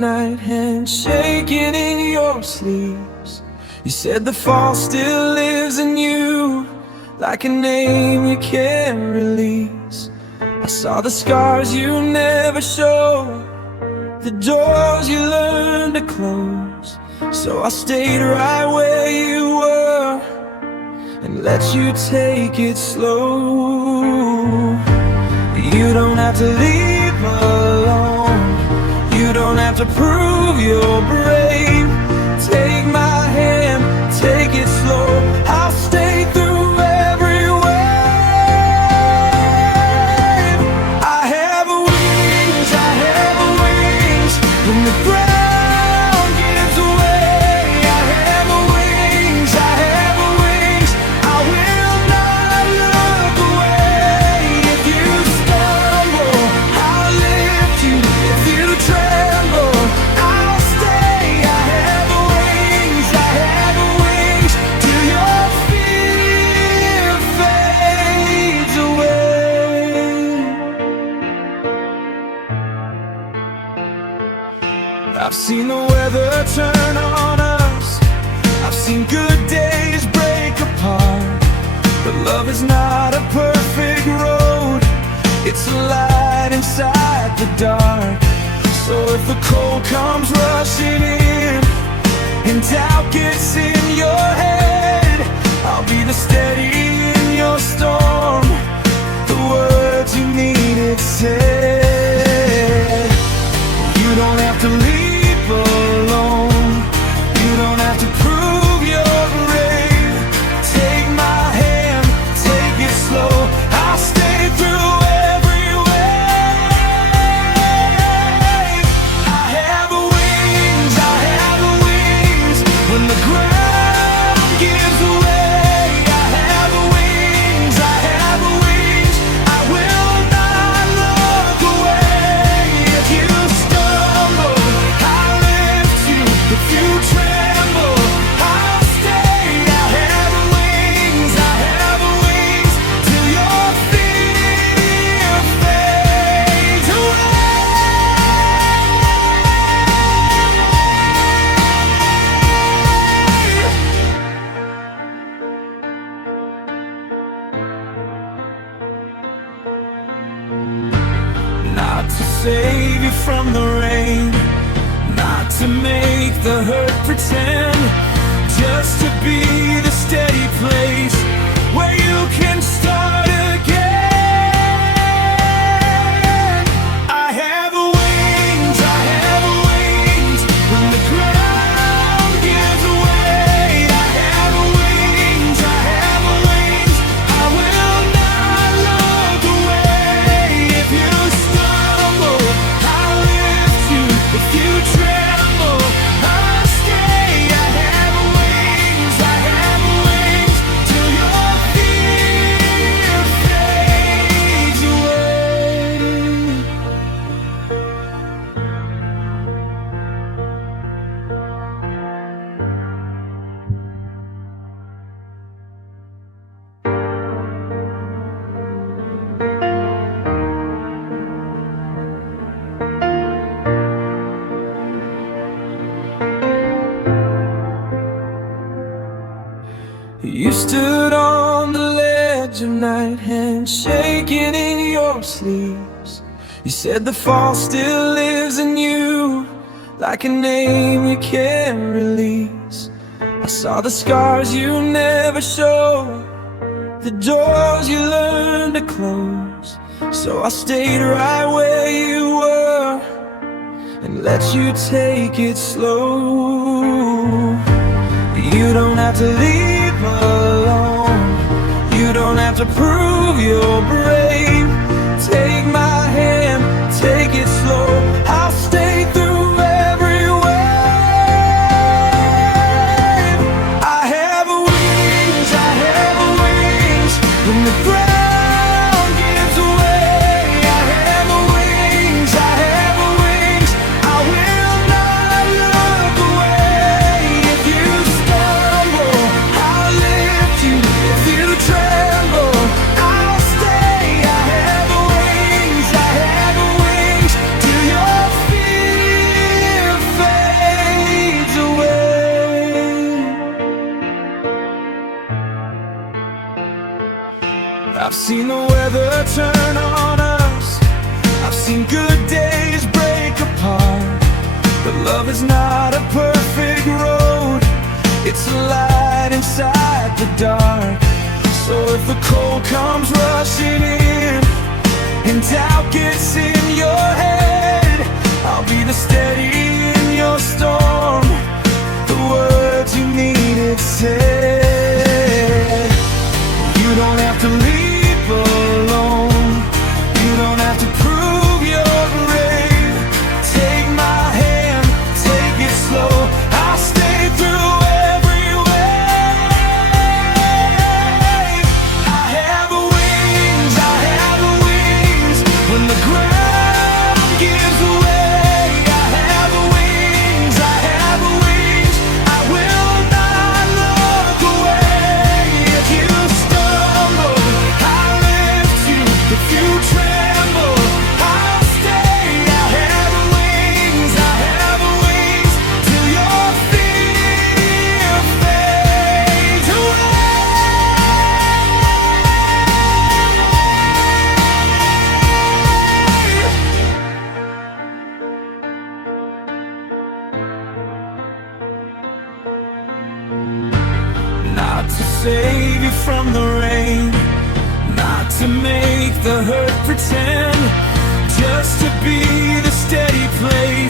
night, hand shaking in your sleeves. You said the fall still lives in you, like a name you can't release. I saw the scars you never showed, the doors you learned to close. So I stayed right where you were and let you take it slow. You don't have to leave alone, you don't have to prove you're brave. Take my hand, take it slow, I'll stay through every wave. I have wings, I have wings, when the ground gives way. I have wings, I have wings, I will not look away. If you stumble, I'll lift you. If you tremble, I'll stay. I have wings, I have wings, till your fear fades away. I've seen the weather turn on us, I've seen good days break apart, but love is not a perfect road, it's a light inside the dark. So if the cold comes rushing in and doubt gets in your head, I'll be the steady in your storm, the words you needed said. You don't have to leave alone, you don't have to prove you're brave. Take my hand, take it slow, I'll stay through every wave. I have wings, I have wings, when the ground gives way. I have wings, I have wings, I will not look away. If you stumble, I'll lift you. If you tremble, I'll stay. I have wings, till your fear fades away. Not to save you from the rain, not to make the hurt pretend, just to be the steady place where you can start again. I have wings, when the ground gives way. I have wings, I will not look away. If you stumble, I'll lift you. If you tremble, I'll stay. I have wings, till your fear fades away. You stood on the ledge of night, hand shaking in your sleeves. You said the fall still lives in you, like a name you can't release. I saw the scars you never showed, the doors you learned to close. So I stayed right where you were and let you take it slow. You don't have to leave alone, you don't have to prove you're brave. Take my hand, take it slow, I'll stay through every wave. I have wings, when the ground gives way. I have wings, I will not look away. If you stumble, I'll lift you. If you tremble, I'll stay. seen the weather turn on us, I've seen good days break apart. But love is not a perfect road, it's a light inside the dark. So if the cold comes rushing in and doubt gets in your head, I'll be the steady in your storm, the words you needed said. You don't have to leave alone, you don't have to prove you're brave. Take my hand, take it slow, I'll stay through every wave. I have wings, I have wings, when the ground gives way. I have wings, I have wings, I will not look away. If you stumble, I'll lift you. If you tremble, I'll stay. I have wings, till your fear fades away. Not to save you from the rain, not to make the hurt pretend, just to be the steady place